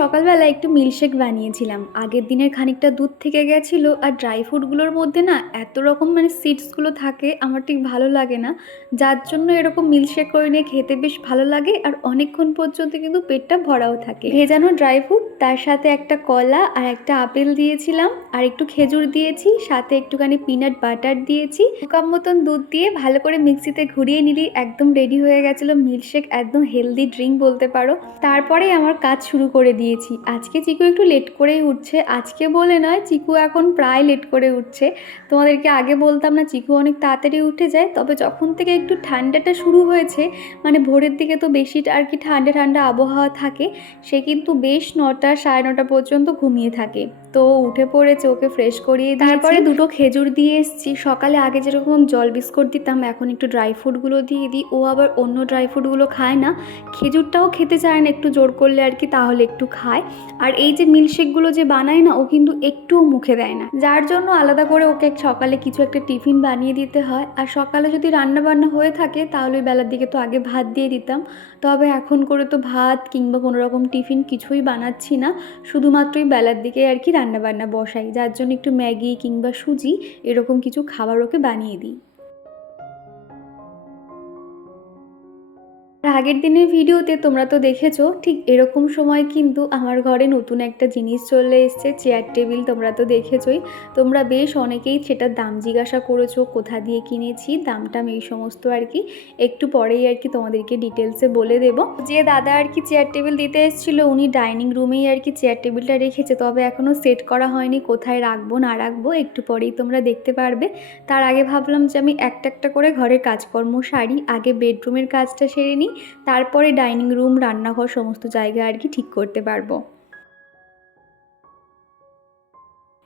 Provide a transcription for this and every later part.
সকালবেলা একটু মিল্কশেক বানিয়েছিলাম। আগের দিনের খানিকটা দুধ থেকে গেছিল আর ড্রাই ফ্রুটগুলোর মধ্যে না এত রকম মানে সিডসগুলো থাকে, আমার ঠিক ভালো লাগে না। যার জন্য এরকম মিল্কশেক করে নিয়ে খেতে বেশ ভালো লাগে আর অনেকক্ষণ পর্যন্ত কিন্তু পেটটা ভরাও থাকে। ভেজানো ড্রাই ফ্রুট, তার সাথে একটা কলা আর একটা আপেল দিয়েছিলাম আর একটু খেজুর দিয়েছি, সাথে একটুখানি পিনাট বাটার দিয়েছি। কাপ মতন দুধ দিয়ে ভালো করে মিক্সিতে ঘুরিয়ে নিলি একদম রেডি হয়ে গেছিল মিল্কশেক, একদম হেলদি ড্রিঙ্ক বলতে পারো। তারপরে আমার কাজ শুরু করে দিয়েছি। আজকে চিকু একটু লেট করেই উঠছে। আজকে বলে নয়, চিকু এখন প্রায় লেট করে উঠছে। তোমাদেরকে আগে বলতাম না, চিকু অনেক তাড়াতাড়ি উঠে যায়। তবে যখন থেকে একটু ঠান্ডাটা শুরু হয়েছে মানে ভোরের দিকে তো বেশি আর কি ঠান্ডা ঠান্ডা আবহাওয়া থাকে, সে কিন্তু বেশ নটা সাড়ে নটা পর্যন্ত ঘুমিয়ে থাকে। তো উঠে পড়েছে, ওকে ফ্রেশ করিয়ে তারপরে দুটো খেজুর দিয়ে এসেছি। সকালে আগে যেরকম জল বিস্কুট দিতাম, এখন একটু ড্রাই ফ্রুটগুলো দিয়ে দিই। ও আবার অন্য ড্রাই ফ্রুটগুলো খায় না। খেজুরটাও খেতে চায় না, একটু জোর করলে আর কি তাহলে একটু খায়। আর এই যে মিল্কশেকগুলো যে বানায় না, ও কিন্তু একটুও মুখে দেয় না। যার জন্য আলাদা করে ওকে সকালে কিছু একটা টিফিন বানিয়ে দিতে হয়। আর সকালে যদি রান্না বান্না হয়ে থাকে, তাহলে ওই বেলার দিকে তো আগে ভাত দিয়ে দিতাম। তবে এখন করে তো ভাত কিংবা কোনো রকম টিফিন কিছুই বানাচ্ছি না। শুধুমাত্রই বেলার দিকে আর কি রান্নাবান্না বসাই। যার জন্য একটু ম্যাগি কিংবা সুজি এরকম কিছু খাবার ওকে বানিয়ে দিই। আগের দিনের ভিডিওতে তোমরা তো দেখেছ, ঠিক এরকম সময় কিন্তু আমার ঘরে নতুন একটা জিনিস চলে এসছে চেয়ার টেবিল তোমরা তো দেখেছোই। তোমরা বেশ অনেকেই সেটার দাম জিজ্ঞাসা করেছ, কোথা দিয়ে কিনেছি, দামটাম এই সমস্ত আর কি। একটু পরেই আর কি তোমাদেরকে ডিটেলসে বলে দেব। যে দাদা আর কি চেয়ার টেবিল দিতে এসেছিল, উনি ডাইনিং রুমেই আর কি চেয়ার টেবিলটা রেখেছে, তবে এখনও সেট করা হয়নি, কোথায় রাখব, না রাখব, একটু পরেই তোমরা দেখতে পারবে। তার আগে ভাবলাম যে আমি একটা একটা করে ঘরের কাজকর্ম সারি, আগে বেডরুমের কাজটা সেরে নিই তারপরে ডাইনিং রুম, রান্নাঘর সমস্ত জায়গা আর কি ঠিক করতে পারব।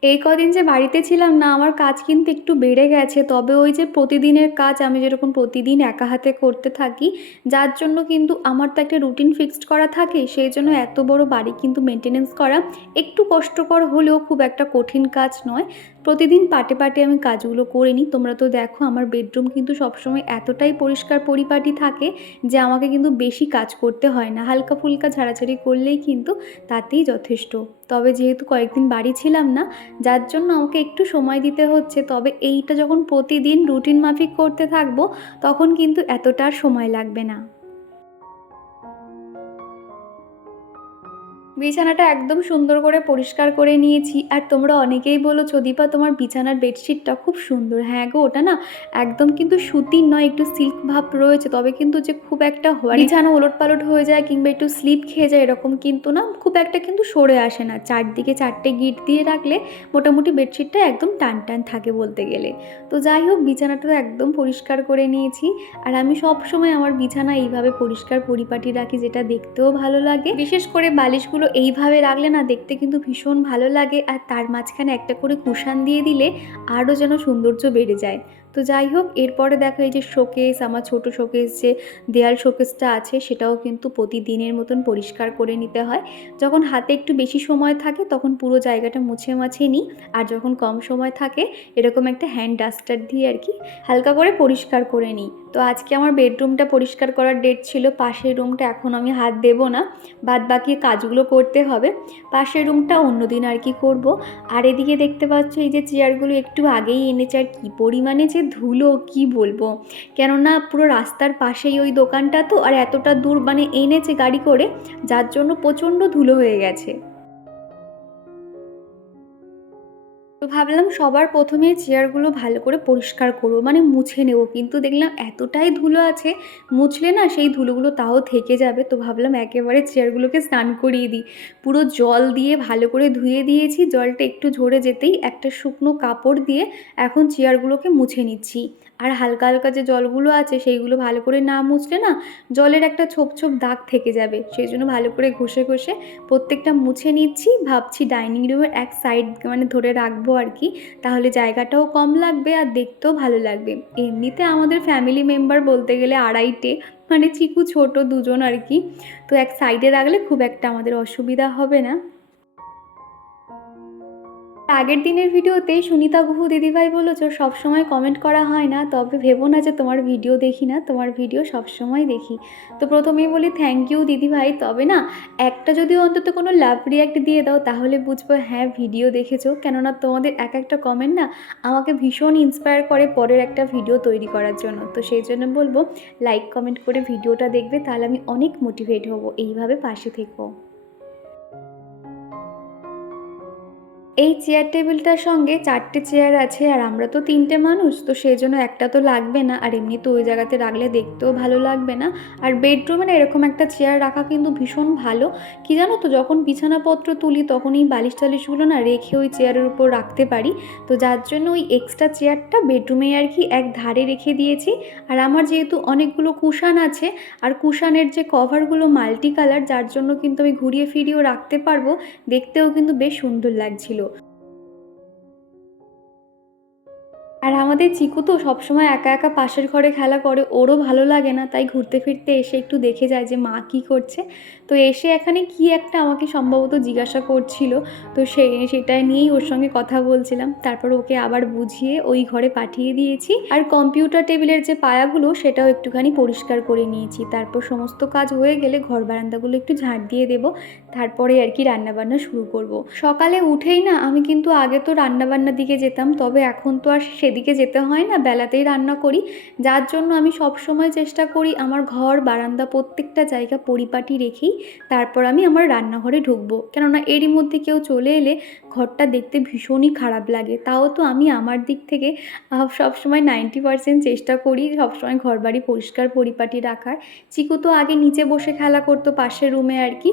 এই কদিন যে বাড়িতে ছিলাম না, আমার কাজ কিন্তু একটু বেড়ে গেছে। তবে ওই যে প্রতিদিনের কাজ আমি যেরকম প্রতিদিন একা হাতে করতে থাকি, যার জন্য কিন্তু আমার তো একটা রুটিন ফিক্সড করা থাকে, সেই জন্য এত বড় বাড়ি কিন্তু মেনটেনেন্স করা একটু কষ্টকর হলেও খুব একটা কঠিন কাজ নয়। প্রতিদিন পাটে পাটে আমি কাজগুলো করে নিই। তোমরা তো দেখো, আমার বেডরুম কিন্তু সবসময় এতটাই পরিষ্কার পরিপাটি থাকে যে আমাকে কিন্তু বেশি কাজ করতে হয় না। হালকা ফুলকা ঝাড়াঝাড়ি করলেই কিন্তু তাতেই যথেষ্ট। তবে যেহেতু কয়েকদিন বাড়ি ছিলাম না, যার জন্য আমাকে একটু সময় দিতে হচ্ছে। তবে এইটা যখন প্রতিদিন রুটিন মাফিক করতে থাকব, তখন কিন্তু এতটা সময় লাগবে না। বিছানাটা একদম সুন্দর করে পরিষ্কার করে নিয়েছি। আর তোমরা অনেকেই বলো দীপা তোমার বিছানার বেডশিটটা খুব সুন্দর। হ্যাঁ গো ওটা না একদম কিন্তু সুতির নয় একটু সিল্ক ভাব রয়েছে। তবে কিন্তু যে খুব একটা হয় বিছানা ওলট পালট হয়ে যায় কিংবা একটু স্লিপ খেয়ে যায় এরকম কিন্তু না খুব একটা কিন্তু সরে আসে না। চারদিকে চারটে গিট দিয়ে রাখলে মোটামুটি বেডশিটটা একদম টান টান থাকে বলতে গেলে। তো যাই হোক বিছানাটা একদম পরিষ্কার করে নিয়েছি। আর আমি সব সময় আমার বিছানা এইভাবে পরিষ্কার পরিপাটি রাখি যেটা দেখতেও ভালো লাগে। বিশেষ করে বালিশগুলো এইভাবে রাখলে না দেখতে কিন্তু ভীষণ ভালো লাগে। আর তার মাঝখানে একটা করে কুশান দিয়ে দিলে আরও যেন সৌন্দর্য বেড়ে যায়। তো যাই হোক, এরপরে দেখো এই যে শোকেস আমার ছোট শোকেস যে দেয়াল শোকেসটা আছে, সেটাও কিন্তু প্রতিদিনের মতন পরিষ্কার করে নিতে হয়। যখন হাতে একটু বেশি সময় থাকে, তখন পুরো জায়গাটা মুছে মাছে নিই। আর যখন কম সময় থাকে, এরকম একটা হ্যান্ড ডাস্টার দিয়ে আর কি হালকা করে পরিষ্কার করে নিই। তো আজকে আমার বেডরুমটা পরিষ্কার করার ডেট ছিল, পাশের রুমটা এখন আমি হাত দেব না বাদ বাকি কাজগুলো করতে হবে। পাশের রুমটা অন্যদিন আর কি করব। আর এদিকে দেখতে পাচ্ছ, এই যে চেয়ারগুলো একটু আগেই এনেছে, আর কী পরিমাণে যে ধুলো, কি বলব? কেননা পুরো রাস্তার পাশেই ওই দোকানটা তো, আর এতটা দূর মানে এনেছে গাড়ি করে, যার জন্য প্রচণ্ড ধুলো হয়ে গেছে। তো ভাবলাম সবার প্রথমে চেয়ারগুলো ভালো করে পরিষ্কার করব। মানে মুছে নেব। কিন্তু দেখলাম এতটাই ধুলো আছে, মুছলে না সেই ধুলোগুলো তাও থেকে যাবে। তো ভাবলাম একেবারে চেয়ারগুলোকে স্নান করিয়ে দিই। পুরো জল দিয়ে ভালো করে ধুয়ে দিয়েছি। জলটা একটু ঝরে যেতেই একটা শুকনো কাপড় দিয়ে এখন চেয়ারগুলোকে মুছে নিচ্ছি। আর হালকা হালকা যে জলগুলো আছে সেইগুলো ভালো করে না মুছলে না জলের একটা ছোপ ছোপ দাগ থেকে যাবে। সেই জন্য ভালো করে ঘষে ঘষে প্রত্যেকটা মুছে নিচ্ছি। ভাবছি ডাইনিং রুমের এক সাইড মানে ধরে রাখব আর কি। তাহলে জায়গাটাও কম লাগবে আর দেখতেও ভালো লাগবে। এমনিতে আমাদের ফ্যামিলি মেম্বার বলতে গেলে আড়াইটে মানে চিকু ছোট দুজন আর কি। তো এক সাইডে রাখলে খুব একটা আমাদের অসুবিধা হবে না। আগের দিনের ভিডিওতে সুনিতা গুহু দিদিভাই বলেছ, সবসময় কমেন্ট করা হয় না, তবে ভেবো না যে তোমার ভিডিও দেখি না, তোমার ভিডিও সবসময় দেখি। তো প্রথমেই বলি থ্যাংক ইউ দিদিভাই, তবে না, একটা যদি অন্তত কোনো লাভ রিয়াক্ট দিয়ে দাও, তাহলে বুঝব হ্যাঁ ভিডিও দেখেছ। কেননা তোমাদের এক একটা কমেন্ট না, আমাকে ভীষণ ইন্সপায়ার করে পরের একটা ভিডিও তৈরি করার জন্য। তো সেই জন্য বলব লাইক কমেন্ট করে ভিডিওটা দেখবে, তাহলে আমি অনেক মোটিভেট হব। এইভাবে পাশে থেকো। এই চেয়ার টেবিলটার সঙ্গে চারটে চেয়ার আছে আর আমরা তো তিনটে মানুষ, তো সেই জন্য একটা তো লাগবে না। আর এমনি তো ওই জায়গাতে রাখলে দেখতেও ভালো লাগবে না। আর বেডরুমে না এরকম একটা চেয়ার রাখা কিন্তু ভীষণ ভালো। কি জানো তো, যখন বিছানাপত্র তুলি তখন এই বালিশ টালিশগুলো না রেখে ওই চেয়ারের উপর রাখতে পারি। তো যার জন্য ওই এক্সট্রা চেয়ারটা বেডরুমে আর কি এক ধারে রেখে দিয়েছি। আর আমার যেহেতু অনেকগুলো কুশান আছে, আর কুশানের যে কভারগুলো মাল্টি কালার যার জন্য কিন্তু আমি ঘুরিয়ে ফিরিয়েও রাখতে পারব, দেখতেও কিন্তু বেশ সুন্দর লাগছিল। আর আমাদের চিকু তো সবসময় একা একা পাশের ঘরে খেলা করে, ওরও ভালো লাগে না। তাই ঘুরতে ফিরতে এসে একটু দেখে যায় যে মা কী করছে। তো এসে এখানে কি একটা আমাকে সম্ভবত জিজ্ঞাসা করছিল। তো সে, সেটা নিয়েই ওর সঙ্গে কথা বলছিলাম। তারপর ওকে আবার বুঝিয়ে ওই ঘরে পাঠিয়ে দিয়েছি। আর কম্পিউটার টেবিলের যে পায়াগুলো, সেটাও একটুখানি পরিষ্কার করে নিয়েছি। তারপর সমস্ত কাজ হয়ে গেলে ঘর বারান্দাগুলো একটু ঝাড় দিয়ে দেবো। তারপরে আর কি রান্নাবান্না শুরু করব। সকালে উঠেই না, আমি কিন্তু আগে তো রান্নাবান্নার দিকে যেতাম। তবে এখন তো আর সেদিকে যেতে হয় না, বেলাতেই রান্না করি। যার জন্য আমি সব সময় চেষ্টা করি আমার ঘর, বারান্দা প্রত্যেকটা জায়গা পরিপাটি রেখেই তারপর আমি আমার রান্নাঘরে ঢুকবো। কেননা এরই মধ্যে কেউ চলে এলে ঘরটা দেখতে ভীষণই খারাপ লাগে। তাও তো আমি আমার দিক থেকে সবসময় নাইনটি পার্সেন্ট চেষ্টা করি সবসময় ঘর বাড়ি পরিষ্কার পরিপাটি রাখার। চিকু তো আগে নিচে বসে খেলা করতো পাশের রুমে আর কি।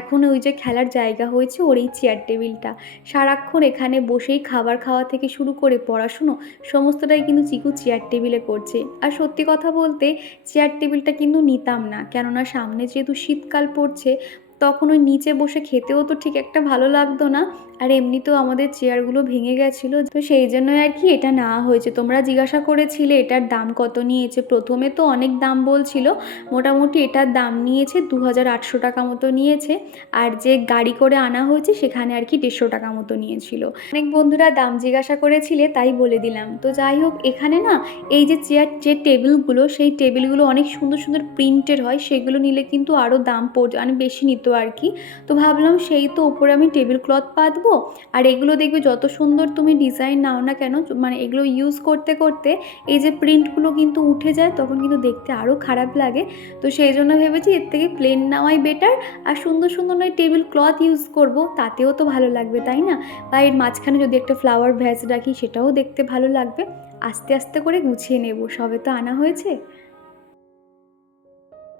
এখন ওই যে খেলার জায়গা হয়েছে ওর এই চেয়ার টেবিলটা সারাক্ষণ এখানে বসেই খাবার খাওয়া থেকে শুরু করে পড়াশুনো সমস্তটাই কিন্তু চিকু চেয়ার টেবিলে করছে। আর সত্যি কথা বলতে চেয়ার টেবিলটা কিন্তু নিতাম না। কেননা সামনে যেহেতু শীতকাল পড়ছে তখন ওই নিচে বসে খেতেও তো ঠিক একটা ভালো লাগতো না। আর এমনিতেও আমাদের চেয়ারগুলো ভেঙে গেছিল। তো সেই জন্যই আর কি এটা নেওয়া হয়েছে। তোমরা জিজ্ঞাসা করেছিলে এটার দাম কত নিয়েছে? প্রথমে তো অনেক দাম বলছিল। মোটামুটি এটার দাম নিয়েছে দু হাজার আটশো টাকা মতো নিয়েছে। আর যে গাড়ি করে আনা হয়েছে সেখানে আর কি দেড়শো টাকা মতো নিয়েছিল। অনেক বন্ধুরা দাম জিজ্ঞাসা করেছিলে, তাই বলে দিলাম। তো যাই হোক, এখানে না এই যে চেয়ার, যে টেবিলগুলো, সেই টেবিলগুলো অনেক সুন্দর সুন্দর প্রিন্টের হয়। সেগুলো নিলে কিন্তু আরও দাম পড় মানে বেশি নিত আর কি তো ভাবলাম সেই তো ওপরে আমি টেবিল ক্লথ পাতবো। আর এগুলো দেখবে যত সুন্দর তুমি ডিজাইন নাও না কেন মানে এগুলো ইউজ করতে করতে এই যে প্রিন্টগুলো কিন্তু উঠে যায়, তখন কিন্তু দেখতে আরও খারাপ লাগে। তো সেই জন্য ভেবেছি এর থেকে প্লেন নেওয়াই বেটার আর সুন্দর সুন্দর নয় টেবিল ক্লথ ইউজ করব, তাতেও তো ভালো লাগবে, তাই না? বা এর মাঝখানে যদি একটা ফ্লাওয়ার ভ্যাজ রাখি, সেটাও দেখতে ভালো লাগবে। আস্তে আস্তে করে গুছিয়ে নেব, সবে তো আনা হয়েছে।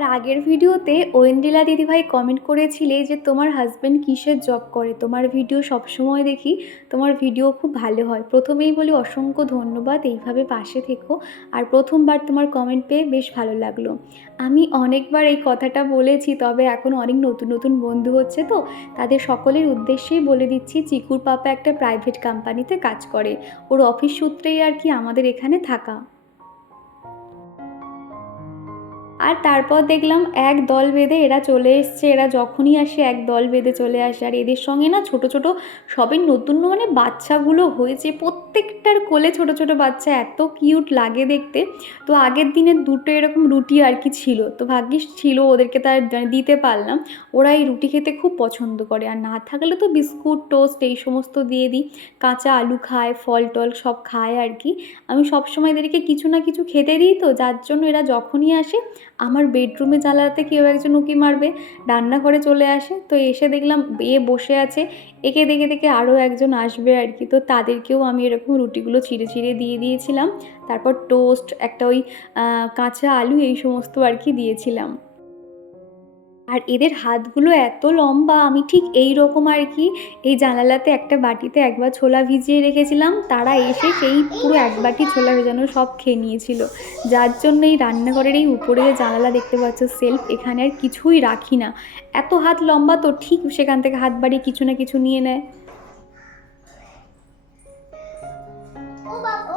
আগের ভিডিওতে ঐন্দ্রিলা দিদিভাই কমেন্ট করেছিলে যে, তোমার হাজব্যান্ড কিসের জব করে? তোমার ভিডিও সবসময় দেখি, তোমার ভিডিও খুব ভালো হয়। প্রথমেই বলি, অসংখ্য ধন্যবাদ, এইভাবে পাশে থেকো। আর প্রথমবার তোমার কমেন্ট পেয়ে বেশ ভালো লাগল। আমি অনেকবার এই কথাটা বলেছি, তবে এখন অনেক নতুন নতুন বন্ধু হচ্ছে তো, তাদের সকলের উদ্দেশ্যেই বলে দিচ্ছি, চিকুর পাপা একটা প্রাইভেট কোম্পানিতে কাজ করে। ওর অফিস সূত্রেই আর কি আমাদের এখানে থাকা। আর তারপর দেখলাম এক দল বেঁধে এরা চলে এসছে। এরা যখনই আসে এক দল বেঁধে চলে আসে। আর এদের সঙ্গে না ছোট ছোট সবে নতুন মানে বাচ্চাগুলো হয়েছে। প্রত্যেকটার কোলে ছোট ছোট বাচ্চা। এত কিউট লাগে দেখতে। তো আগের দিনের দুটো এরকম রুটি আর কি ছিল। তো ভাগ্যিস ছিল ওদেরকে তার মানে দিতে পারলাম। ওরা এই রুটি খেতে খুব পছন্দ করে। আর না থাকলে তো বিস্কুট, টোস্ট এই সমস্ত দিয়ে দিই। কাঁচা আলু খায়, ফল টল সব খায় আর কি। আমি সবসময় এদেরকে কিছু না কিছু খেতে দিই তো। যার জন্য এরা যখনই আসে আমার বেডরুমে চালাতে কেউ একজন উঁকি মারবে রান্নাঘরে চলে আসে, তো এসে দেখলাম এ বসে আছে, একে দেখে দেখে আরও একজন আসবে আর কি, তো তাদেরকেও আমি এরকম রুটিগুলো ছিঁড়ে ছিঁড়ে দিয়ে দিয়েছিলাম, তারপর টোস্ট একটা ওই কাঁচা আলু এই সমস্ত আর কি দিয়েছিলাম। আর এদের হাতগুলো এত লম্বা, আমি ঠিক এই রকম আর কি এই জানালাতে একটা বাটিতে একবার ছোলা ভিজিয়ে রেখেছিলাম। তারা এসে সেই পুরো এক বাটি ছোলা ভেজানো সব খেয়ে নিয়েছিল। যার জন্য এই রান্নাঘরের এই উপরে যে জানালা দেখতে পাচ্ছ, সেলফ এখানে আর কিছুই রাখি না। এত হাত লম্বা তো ঠিক সেখান থেকে হাত বাড়িয়ে কিছু না কিছু নিয়ে নেয়। ও বাপ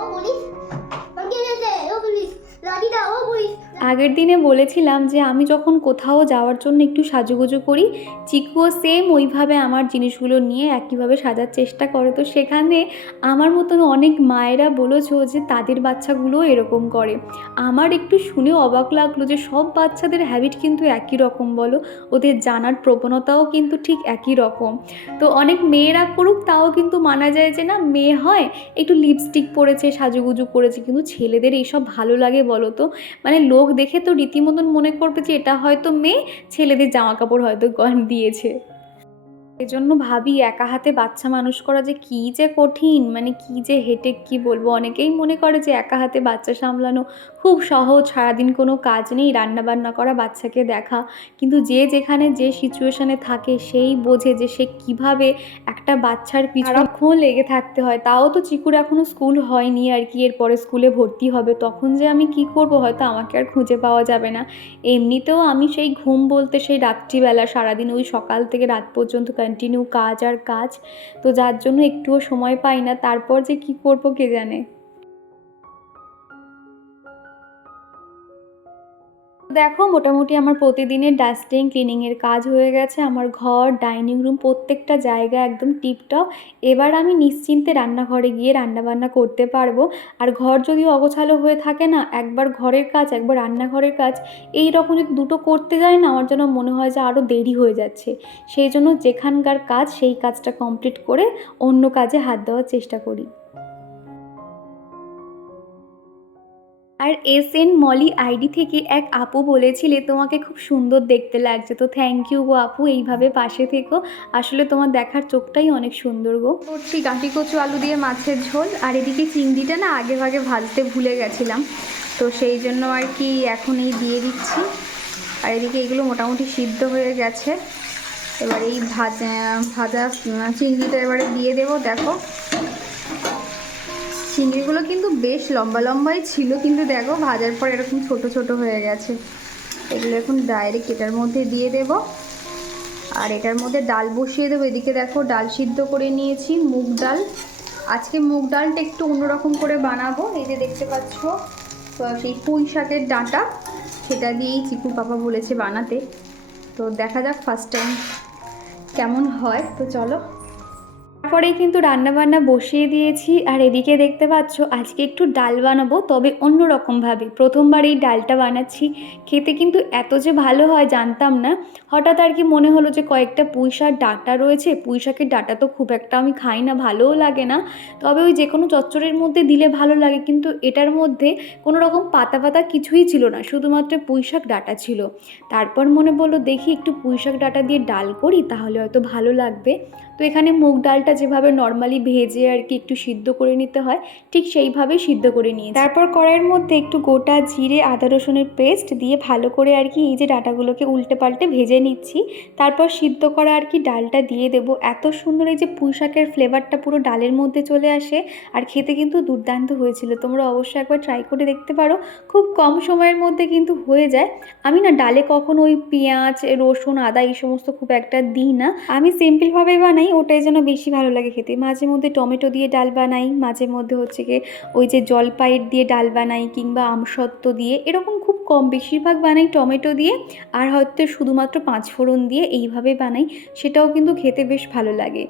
আগের দিনে বলেছিলাম যে আমি যখন কোথাও যাওয়ার জন্য একটু সাজুগুজু করি, চিকুও সেম ওইভাবে আমার জিনিসগুলো নিয়ে একইভাবে সাজার চেষ্টা করে। তো সেখানে আমার মতন অনেক মায়েরা বলেছ যে তাদের বাচ্চাগুলোও এরকম করে। আমার একটু শুনেও অবাক লাগল যে সব বাচ্চাদের হ্যাবিট কিন্তু একই রকম বলো? ওদের জানার প্রবণতাও কিন্তু ঠিক একই রকম। তো অনেক মেয়েরা করুক, তাও কিন্তু মানা যায় যে না, মেয়ে হয়, একটু লিপস্টিক পরেছে, সাজুগুজু করেছে, কিন্তু ছেলেদের এইসব ভালো লাগে বলো তো? মানে লোক দেখে তো রীতিমতন মনে করবে যে এটা হয়তো মেয়ে ছেলেদের জামা কাপড় হয়তো দিয়েছে। এজন্য ভাবি একা হাতে বাচ্চা মানুষ করা যে কী যে কঠিন মানে কী যে হেঁটে কী বলব? অনেকেই মনে করে যে একা হাতে বাচ্চা সামলানো খুব সহজ সারাদিন কোনো কাজ নেই রান্নাবান্না করা বাচ্চাকে দেখা। কিন্তু যে যেখানে যে সিচুয়েশানে থাকে সেই বোঝে যে সে কীভাবে একটা বাচ্চার পিছনক্ষণ লেগে থাকতে হয়। তাও তো চিকুর এখনও স্কুল হয়নি আর কি এরপরে স্কুলে ভর্তি হবে। তখন যে আমি কি করব? হয়তো আমাকে আর খুঁজে পাওয়া যাবে না। এমনিতেও আমি সেই ঘুম বলতে সেই রাত্রিবেলা সারাদিন ওই সকাল থেকে রাত পর্যন্ত কন্টিনিউ কাজ আর কাজ। তো যার জন্য একটুও সময় পাই না। তারপর যে কি করব কে জানে? দেখো, মোটামুটি আমার প্রতিদিনের ডাস্টিং ক্লিনিংয়ের কাজ হয়ে গেছে। আমার ঘর ডাইনিং রুম প্রত্যেকটা জায়গা একদম টিপটপ এবার আমি নিশ্চিন্তে রান্নাঘরে গিয়ে রান্নাবান্না করতে পারব। আর ঘর যদি অগোছালো হয়ে থাকে না, একবার ঘরের কাজ, একবার রান্নাঘরের কাজ, এই রকম যদি দুটো করতে যাই না, আমার যেন মনে হয় যে আরও দেরি হয়ে যাচ্ছে। সেই জন্য যেখানকার কাজ, সেই কাজটা কমপ্লিট করে অন্য কাজে হাত দেওয়ার চেষ্টা করি। আর এস এন মলি আইডি থেকে এক আপু বলেছিলে, তোমাকে খুব সুন্দর দেখতে লাগছে। তো থ্যাংক ইউ গো আপু, এইভাবে পাশে থেকো। আসলে তোমার দেখার চোখটাই অনেক সুন্দর গো। করছি গাঁটি কচু আলু দিয়ে মাছের ঝোল, আর এদিকে চিংড়িটা না আগে ভাগে ভাজতে ভুলে গেছিলাম। তো সেই জন্য আর কি এখন এই দিয়ে দিচ্ছি। আর এদিকে এগুলো মোটামুটি সিদ্ধ হয়ে গেছে। এবার এই ভাজা ভাজা চিংড়িটা এবারে দিয়ে দেবো, দেখো। চিংড়িগুলো কিন্তু বেশ লম্বা লম্বাই ছিল, কিন্তু দেখো ভাজার পর এরকম ছোট ছোট হয়ে গেছে। এগুলো এখন ডাইরেক্ট এটার মধ্যে দিয়ে দেব। আর এটার মধ্যে ডাল বসিয়ে দেবো। এদিকে দেখো ডাল সিদ্ধ করে নিয়েছি, মুগ ডাল। আজকে মুগ ডালটা একটু অন্যরকম করে বানাবো। এই যে দেখতে পাচ্ছ সেই পুঁই শাকের ডাঁটা, সেটা দিয়েই চিকু পাপা বলেছে বানাতে। তো দেখা যাক ফার্স্ট টাইম কেমন হয়। তো চলো তারপরে কিন্তু রান্নাবান্না বসিয়ে দিয়েছি। আর এদিকে দেখতে পাচ্ছ, আজকে একটু ডাল বানাবো, তবে অন্য রকমভাবে প্রথমবার এই ডালটা বানাচ্ছি। খেতে কিন্তু এত যে ভালো হয় জানতাম না। হঠাৎ আর কি মনে হলো যে কয়েকটা পুঁই শাক ডাঁটা রয়েছে। পুঁই শাকের ডাঁটা তো খুব একটা আমি খাই না, ভালোও লাগে না। তবে ওই যে কোনো চচ্চড়ের মধ্যে দিলে ভালো লাগে, কিন্তু এটার মধ্যে কোনো রকম পাতা পাতা কিছুই ছিল না, শুধুমাত্র পুঁই শাক ডাঁটা ছিল। তারপর মনে বলল দেখি একটু পুঁই শাক ডাঁটা দিয়ে ডাল করি, তাহলে হয়তো ভালো লাগবে। তো এখানে মুগ ডালটা যেভাবে নর্মালি ভেজে আর কি একটু সিদ্ধ করে নিতে হয়, ঠিক সেইভাবেই সিদ্ধ করে নিয়ে তারপর কড়াইয়ের মধ্যে একটু গোটা জিরে, আদা রসুনের পেস্ট দিয়ে ভালো করে আর কি এই যে ডাটাগুলোকে উল্টে পাল্টে ভেজে নিচ্ছি। তারপর সিদ্ধ করা আর কি ডালটা দিয়ে দেব। এত সুন্দর এই যে পুঁই শাকের ফ্লেভারটা পুরো ডালের মধ্যে চলে আসে আর খেতে কিন্তু দুর্দান্ত হয়েছিল। তোমরা অবশ্যই একবার ট্রাই করে দেখতে পারো। খুব কম সময়ের মধ্যে কিন্তু হয়ে যায়। আমি না ডালে কখনো ওই পেঁয়াজ, রসুন, আদা এই সমস্ত খুব একটা দিই না। আমি সিম্পলভাবে বানাই। ওটাই যেন বেশি ভালো লাগে খেতে। মাঝে মধ্যে টমেটো দিয়ে ডাল বানাই, মাঝে মধ্যে হচ্ছে গিয়ে ওই যে জলপাইয়ের দিয়ে ডাল বানাই কিংবা আমসত্ত্ব দিয়ে, এরকম খুব কম বেশিরভাগ বানাই টমেটো দিয়ে, আর হয়তো শুধুমাত্র পাঁচ ফোড়ন দিয়ে এইভাবে বানাই, সেটাও কিন্তু খেতে বেশ ভালো লাগে।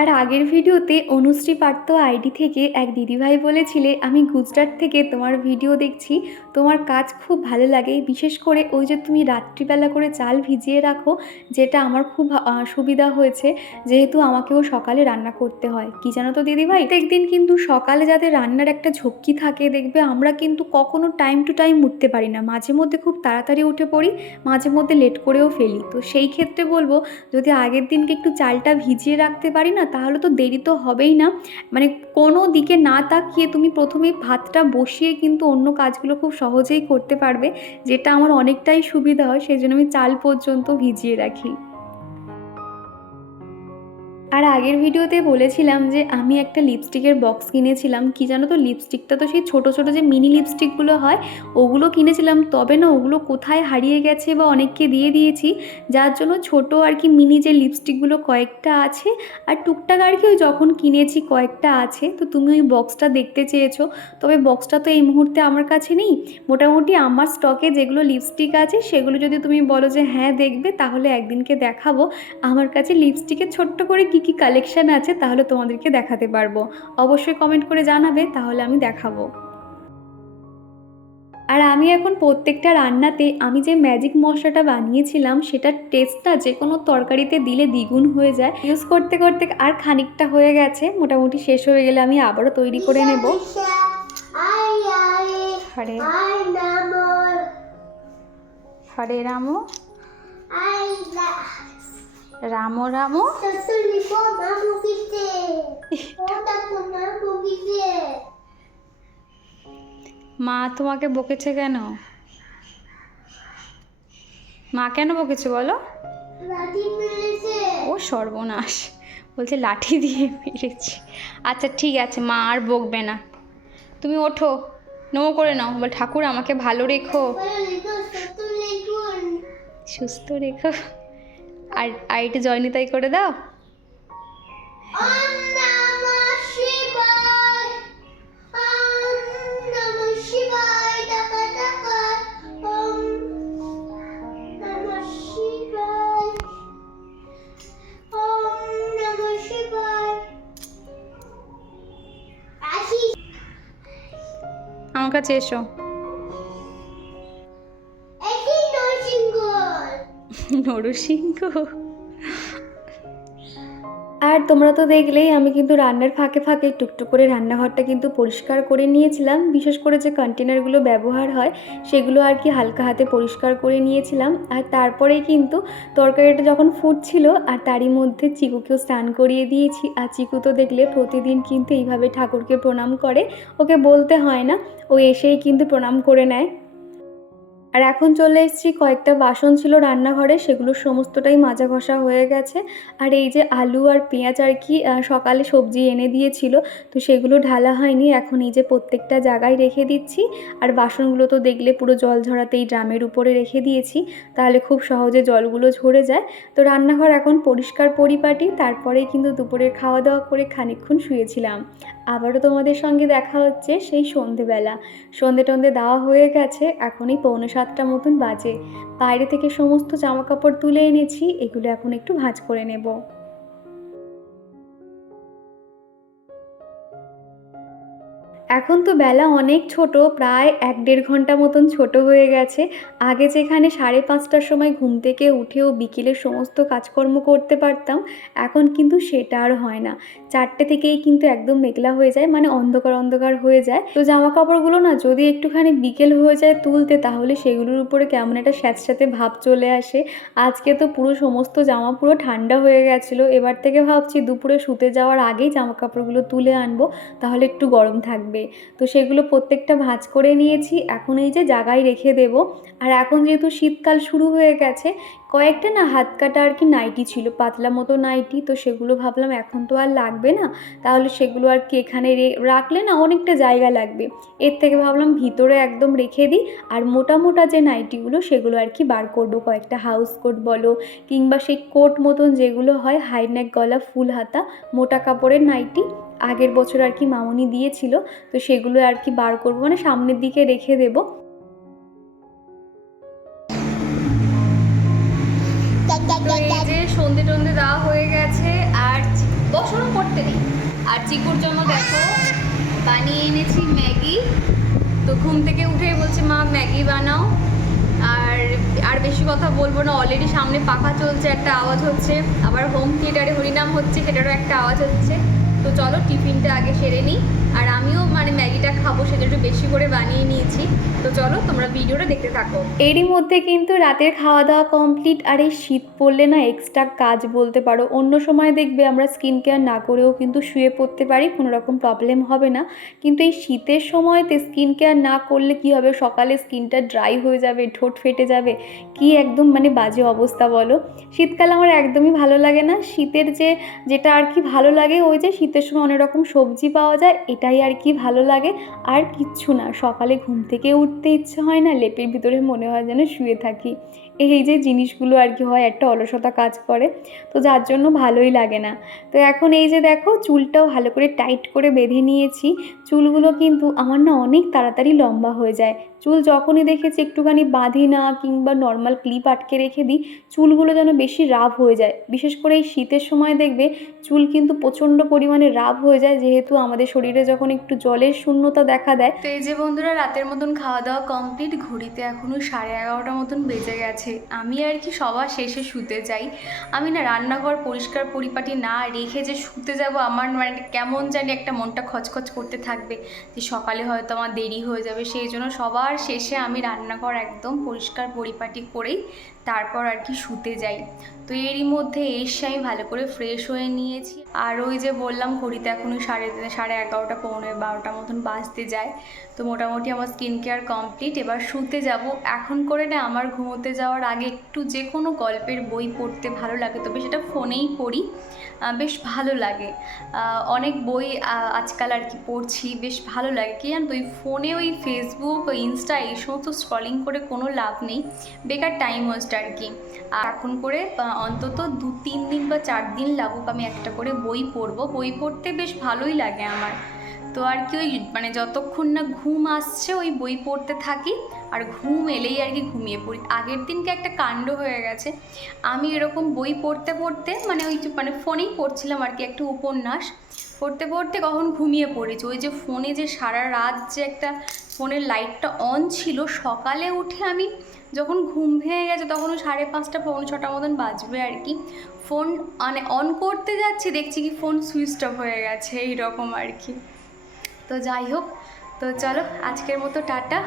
আর আগের ভিডিওতে অনুশ্রী পার্থ আইডি থেকে এক দিদিভাই বলেছিলে, আমি গুজরাট থেকে তোমার ভিডিও দেখছি, তোমার কাজ খুব ভালো লাগে। বিশেষ করে ওই যে তুমি রাত্রিবেলা করে চাল ভিজিয়ে রাখো, যেটা আমার খুব সুবিধা হয়েছে। যেহেতু আমাকেও সকালে রান্না করতে হয়। কি জানো তো দিদিভাই? প্রত্যেকদিন কিন্তু সকালে যাতে রান্নার একটা ঝক্কি থাকে, দেখবে আমরা কিন্তু কখনো টাইম টু টাইম উঠতে পারি না। মাঝে মধ্যে খুব তাড়াতাড়ি উঠে পড়ি, মাঝে মধ্যে লেট করেও ফেলি। তো সেই ক্ষেত্রে বলব, যদি আগের দিনকে একটু চালটা ভিজিয়ে রাখতে পারি না তাহলে তো দেরি তো হবেই না। মানে কোনো দিকে না তাকিয়ে তুমি প্রথমে ভাতটা বসিয়ে কিন্তু অন্য কাজগুলো খুব সহজেই করতে পারবে, যেটা আমার অনেকটাই সুবিধা হয় সেই জন্য আমি চাল পর্যন্ত ভিজিয়ে রাখি। আর আগের ভিডিওতে বলেছিলাম যে আমি একটা লিপস্টিকের বক্স কিনেছিলাম। কি জানো তো লিপস্টিকটা তো সেই ছোট ছোট যে মিনি লিপস্টিকগুলো হয়, ওগুলো কিনেছিলাম। তবে না, ওগুলো কোথায় হারিয়ে গেছে বা অনেককে দিয়ে দিয়েছি। যার জন্য ছোট আর কি মিনি যে লিপস্টিকগুলো কয়েকটা আছে, আর টুকটাক আর কি ওই যখন কিনেছি কয়েকটা আছে, তো তুমি ওই বক্সটা দেখতে চেয়েছো। তবে বক্সটা তো এই মুহূর্তে আমার কাছে নেই। মোটামুটি আমার স্টকে যেগুলো লিপস্টিক আছে, সেগুলো যদি তুমি বলো যে হ্যাঁ দেখবে, তাহলে একদিনকে দেখাবো। আমার কাছে লিপস্টিকের ছোট্ট করে কী কী কালেকশান আছে তাহলে তোমাদেরকে দেখাতে পারব। অবশ্যই কমেন্ট করে জানাবে তাহলে আমি দেখাবো। আর আমি এখন প্রত্যেকটা রান্নাতে আমি যে ম্যাজিক মশলাটা বানিয়েছিলাম সেটার টেস্টটা যে কোনো তরকারিতে দিলে দ্বিগুণ হয়ে যায়। ইউজ করতে করতে আর খানিকটা হয়ে গেছে মোটামুটি শেষ হয়ে গেলে আমি আবারও তৈরি করে নেব। হরে হরে রাম। রাম রাম। মা তোমাকে বকেছে কেন? মা কেন বকেছে বলো? ও সর্বনাশ। বলছে লাঠি দিয়ে মেরেছে। আচ্ছা ঠিক আছে মা আর বকবে না। তুমি ওঠো নো করে নাও। বল ঠাকুর আমাকে ভালো রেখো। সুস্থ রেখো। আর একটু জয়নিতাই করে দাও। আমার কাছে শিবায় নরসিংহ আর তোমরা তো দেখলেই আমি কিন্তু রান্নার ফাঁকে ফাঁকে টুকটুক করে রান্নাঘরটা কিন্তু পরিষ্কার করে নিয়েছিলাম। বিশেষ করে যে কন্টেনারগুলো ব্যবহার হয়, সেগুলো আর কি হালকা হাতে পরিষ্কার করে নিয়েছিলাম। আর তারপরেই কিন্তু তরকারিটা যখন ফুটছিল, আর তারই মধ্যে চিকুকেও স্নান করিয়ে দিয়েছি। আর চিকু তো দেখলে প্রতিদিন কিন্তু এইভাবে ঠাকুরকে প্রণাম করে। ওকে বলতে হয় না, ও এসেই কিন্তু প্রণাম করে নেয়। আর এখন চলে এসেছি, কয়েকটা বাসন ছিল রান্নাঘরে, সেগুলো সমস্তটাই মাজা ঘষা হয়ে গেছে। আর এই যে আলু আর পেঁয়াজ আর কি সকালে সবজি এনে দিয়েছিল, তো সেগুলো ঢালা হয়নি, এখন এই যে প্রত্যেকটা জায়গায় রেখে দিচ্ছি। আর বাসনগুলো তো দেখলে পুরো জল ঝরাতে এই ড্রামের উপরে রেখে দিয়েছি, তাহলে খুব সহজে জলগুলো ঝরে যায়। তো রান্নাঘর এখন পরিষ্কার পরিপাটি, তারপরেই কিন্তু দুপুরের খাওয়া দাওয়া করে খানিকক্ষণ শুয়েছিলাম। আবারও তোমাদের সঙ্গে দেখা হচ্ছে সেই সন্ধেবেলা। সন্ধে টন্ধে দেওয়া হয়ে গেছে, এখনই পৌনে সাতটা মতন বাজে। বাইরে থেকে সমস্ত জামাকাপড় তুলে এনেছি, এগুলো এখন একটু ভাঁজ করে নেব। এখন তো বেলা অনেক ছোট, প্রায় এক দেড় ঘণ্টা মতন ছোট হয়ে গেছে। আগে যেখানে সাড়ে পাঁচটার সময় ঘুম থেকে উঠেও বিকেলের সমস্ত কাজকর্ম করতে পারতাম, এখন কিন্তু সেটা আর হয় না। চারটে থেকেই কিন্তু একদম মেঘলা হয়ে যায় মানে অন্ধকার অন্ধকার হয়ে যায়। তো জামা কাপড়গুলো না যদি একটুখানি বিকেল হয়ে যায় তুলতে, তাহলে সেগুলোর উপরে কেমন একটা স্যাঁতস্যাঁতে ভাব চলে আসে। আজকে তো পুরো সমস্ত জামা পুরো ঠান্ডা হয়ে গেছিল, এবার থেকে ভাবছি দুপুরে শুতে যাওয়ার আগেই জামা কাপড়গুলো তুলে আনব, তাহলে একটু গরম থাকবে। তো সেগুলো প্রত্যেকটা ভাঁজ করে নিয়েছি। এখন এই যে জায়গায় রেখে দেব। আর এখন যেহেতু শীতকাল শুরু হয়ে গেছে, কয়েকটা না হাত কাটা আর কি নাইটি ছিল, পাতলা মতো নাইটি। তো সেগুলো ভাবলাম এখন তো আর লাগবে না। তাহলে সেগুলো আর কি এখানে রাখলে না অনেকটা জায়গা লাগবে। এর থেকে ভাবলাম ভিতরে একদম রেখে দিই। আর মোটা মোটা যে নাইটিগুলো, সেগুলো আর কি বার করব। কয়েকটা হাউস কোট বলো, কিংবা সেই কোট মতন যেগুলো হয়, হাইনেক গলা, ফুল হাতা, মোটা কাপড়ের নাইটি। আগের বছর আর কি মামনি দিয়েছিল, তো সেগুলো আর কি বার করব মানে সামনের দিকে রেখে দেবো। যে সন্ধে টন্ধে দেওয়া হয়ে গেছে, আর চি- করতে নেই। আর চিকুর জন্য দেখো, বানিয়ে এনেছি ম্যাগি। তো ঘুম থেকে উঠেই বলছে, মা, ম্যাগি বানাও। আর আর বেশি কথা বলব না অলরেডি সামনে পাখা চলছে, একটা আওয়াজ হচ্ছে। আবার হোম থিয়েটারে হরিনাম হচ্ছে, সেটারও একটা আওয়াজ হচ্ছে। তো চলো, টিফিনটা আগে সেরে নিই। আর আমিও মানে ম্যাগিটা খাব, সেটা একটু বেশি করে বানিয়ে নিয়েছি। তো চলো, তোমরা ভিডিওটা দেখতে থাকো। এরই মধ্যে কিন্তু রাতের খাওয়া দাওয়া কমপ্লিট আর এই শীত পড়লে না এক্সট্রা কাজ বলতে পারো। অন্য সময় দেখবে আমরা স্কিন কেয়ার না করেও কিন্তু শুয়ে পড়তে পারি, কোনো রকম প্রবলেম হবে না। কিন্তু এই শীতের সময়তে স্কিন কেয়ার না করলে কি হবে? সকালে স্কিনটা ড্রাই হয়ে যাবে, ঠোঁট ফেটে যাবে। কি একদম মানে বাজে অবস্থা বলো? শীতকাল আমার একদমই ভালো লাগে না। শীতের যে, যেটা আর কি ভালো লাগে, ওই যে শীতের সময় অনেক রকম সবজি পাওয়া যায়, এটাই আর কি ভালো লাগে। আর কিচ্ছু না, সকালে ঘুম থেকে উঠতে ইচ্ছে হয় না, লেপের ভিতরে মনে হয় যেন শুয়ে থাকি। এই যে জিনিসগুলো আর কি হয়, একটা অলসতা কাজ করে, তো যার জন্য ভালোই লাগে না। তো এখন এই যে দেখো, চুলটাও ভালো করে টাইট করে বেঁধে নিয়েছি। চুলগুলো কিন্তু আমার না অনেক তাড়াতাড়ি লম্বা হয়ে যায়। চুল যখনই দেখেছি একটুখানি বাঁধি না, কিংবা নর্মাল ক্লিপ আটকে রেখে দিই, চুলগুলো যেন বেশি রাফ হয়ে যায়। বিশেষ করে এই শীতের সময় দেখবে, চুল কিন্তু প্রচণ্ড পরিমাণে রাফ হয়ে যায়, যেহেতু আমাদের শরীরে যখন একটু জলের শূন্যতা দেখা দেয়। তো এই যে বন্ধুরা, রাতের মতন খাওয়া দাওয়া কমপ্লিট ঘড়িতে এখনও সাড়ে এগারোটার মতন বেজে গেছে। আমি আর কি সবার শেষে শুতে যাই আমি না রান্নাঘর পরিষ্কার পরিপাটি না রেখে যে শুতে যাব, আমার মানে কেমন জানি একটা মনটা খচখচ করতে থাকবে যে সকালে হয়তো আমার দেরি হয়ে যাবে। সেই জন্য সবার শেষে আমি রান্নাঘর একদম পরিষ্কার পরিপাটি করেই তারপর আর কি শুতে যাই। তো এরই মধ্যে এসে আমি ভালো করে ফ্রেশ হয়ে নিয়েছি। আর ওই যে বললাম, ঘড়িতে এখন ওই সাড়ে সাড়ে এগারোটা, পৌনে বারোটা মতন বাজতে যায়। তো মোটামুটি আমার স্কিন কেয়ার কমপ্লিট এবার শুতে যাব। এখন করে না আমার ঘুমোতে যাওয়ার আগে একটু যে কোনো গল্পের বই পড়তে ভালো লাগে, তবে সেটা ফোনেই পড়ি। বেশ ভালো লাগে। অনেক বই আজকাল আর কি পড়ছি, বেশ ভালো লাগে। কি জানতো, ওই ফোনে ওই ফেসবুক ইনস্টা এই সমস্ত স্ক্রলিং করে কোনো লাভ নেই। বেকার টাইম ওয়েস্ট আর কি। আর এখন করে অন্তত দু, তিন দিন বা চার দিন লাগুক আমি একটা করে বই পড়ব। বই পড়তে বেশ ভালোই লাগে আমার। তো আর কি, ওই মানে যতক্ষণ না ঘুম আসছে ওই বই পড়তে থাকি, আর ঘুম এলেই আর কি ঘুমিয়ে পড়ি। আগের দিনকে একটা কাণ্ড হয়ে গেছে। আমি এরকম বই পড়তে পড়তে মানে ওই মানে ফোনেই পড়ছিলাম আর কি একটা উপন্যাস, পড়তে পড়তে কখন ঘুমিয়ে পড়েছি। ওই যে ফোনে যে সারা রাত যে একটা ফোনের লাইটটা অন ছিল, সকালে উঠে আমি যখন ঘুম ভেঙে গেছে তখন সাড়ে পাঁচটা, পৌনে ছটা মতন বাজবে আর কি। ফোন মানে অন করতে যাচ্ছি, দেখছি কি ফোন সুইচ অফ হয়ে গেছে, এইরকম আর কি। তো যাই হোক তো চলো আজকের মতো টাটা।